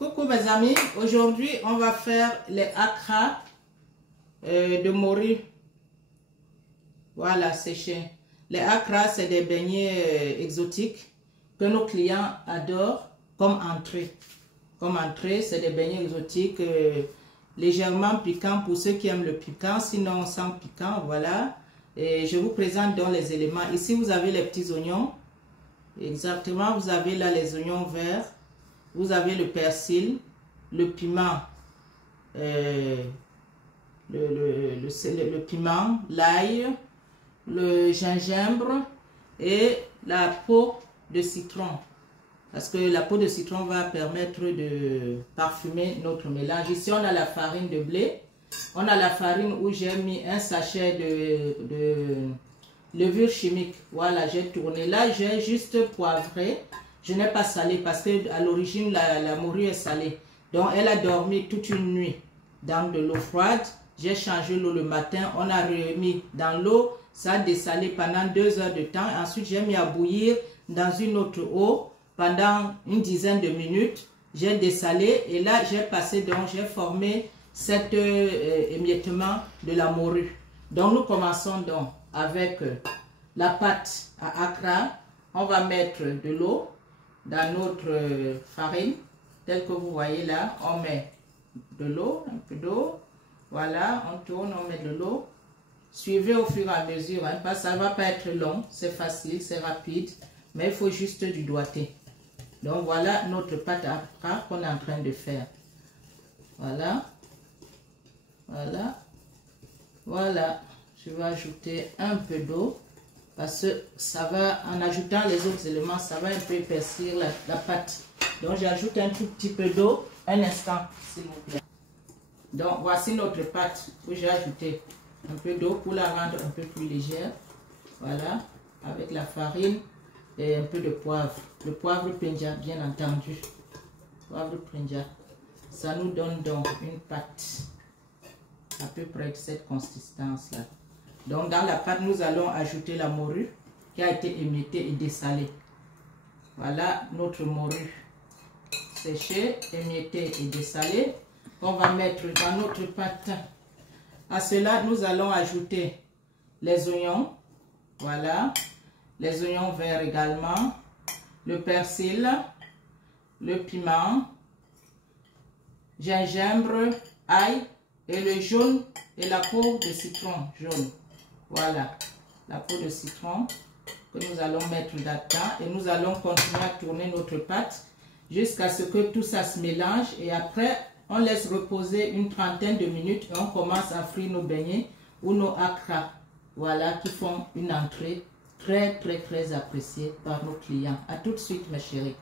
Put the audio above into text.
Coucou mes amis, aujourd'hui on va faire les akra de morue. Voilà, séchés. Les akra, c'est des beignets exotiques que nos clients adorent comme entrée. Comme entrée, c'est des beignets exotiques légèrement piquants pour ceux qui aiment le piquant, sinon sans piquant, voilà. Et je vous présente donc les éléments. Ici, vous avez les petits oignons. Exactement, vous avez là les oignons verts. Vous avez le persil, le piment, le piment, l'ail, le gingembre et la peau de citron. Parce que la peau de citron va permettre de parfumer notre mélange. Ici, on a la farine de blé. On a la farine où j'ai mis un sachet de levure chimique. Voilà, j'ai tourné. Là, j'ai juste poivré. Je n'ai pas salé parce que à l'origine, la morue est salée. Donc, elle a dormi toute une nuit dans de l'eau froide. J'ai changé l'eau le matin. On a remis dans l'eau. Ça a dessalé pendant 2 heures de temps. Ensuite, j'ai mis à bouillir dans une autre eau pendant une dizaine de minutes. J'ai dessalé et là, j'ai passé, donc, j'ai formé cet émiettement de la morue. Donc, nous commençons donc avec la pâte à akra. On va mettre de l'eau dans notre farine, telle que vous voyez là. On met de l'eau, un peu d'eau. Voilà, on tourne, on met de l'eau. Suivez au fur et à mesure, hein, parce que ça ne va pas être long, c'est facile, c'est rapide, mais il faut juste du doigté. Donc voilà notre pâte à akra qu'on est en train de faire. Voilà. Voilà. Voilà. Je vais ajouter un peu d'eau. Parce que ça va, en ajoutant les autres éléments, ça va un peu épaissir la pâte. Donc j'ajoute un tout petit peu d'eau. Un instant, s'il vous plaît. Donc voici notre pâte où j'ai ajouté un peu d'eau pour la rendre un peu plus légère. Voilà, avec la farine et un peu de poivre. Le poivre Penja, bien entendu. Poivre Penja. Ça nous donne donc une pâte à peu près de cette consistance-là. Donc dans la pâte, nous allons ajouter la morue qui a été émiettée et dessalée. Voilà notre morue séchée, émiettée et dessalée. On va mettre dans notre pâte. À cela, nous allons ajouter les oignons. Voilà. Les oignons verts également. Le persil. Le piment. Gingembre, ail et le jaune et la peau de citron jaune. Voilà, la peau de citron que nous allons mettre là-dedans et nous allons continuer à tourner notre pâte jusqu'à ce que tout ça se mélange et après on laisse reposer une trentaine de minutes et on commence à frire nos beignets ou nos akra. Voilà, qui font une entrée très appréciée par nos clients. À tout de suite mes chéris.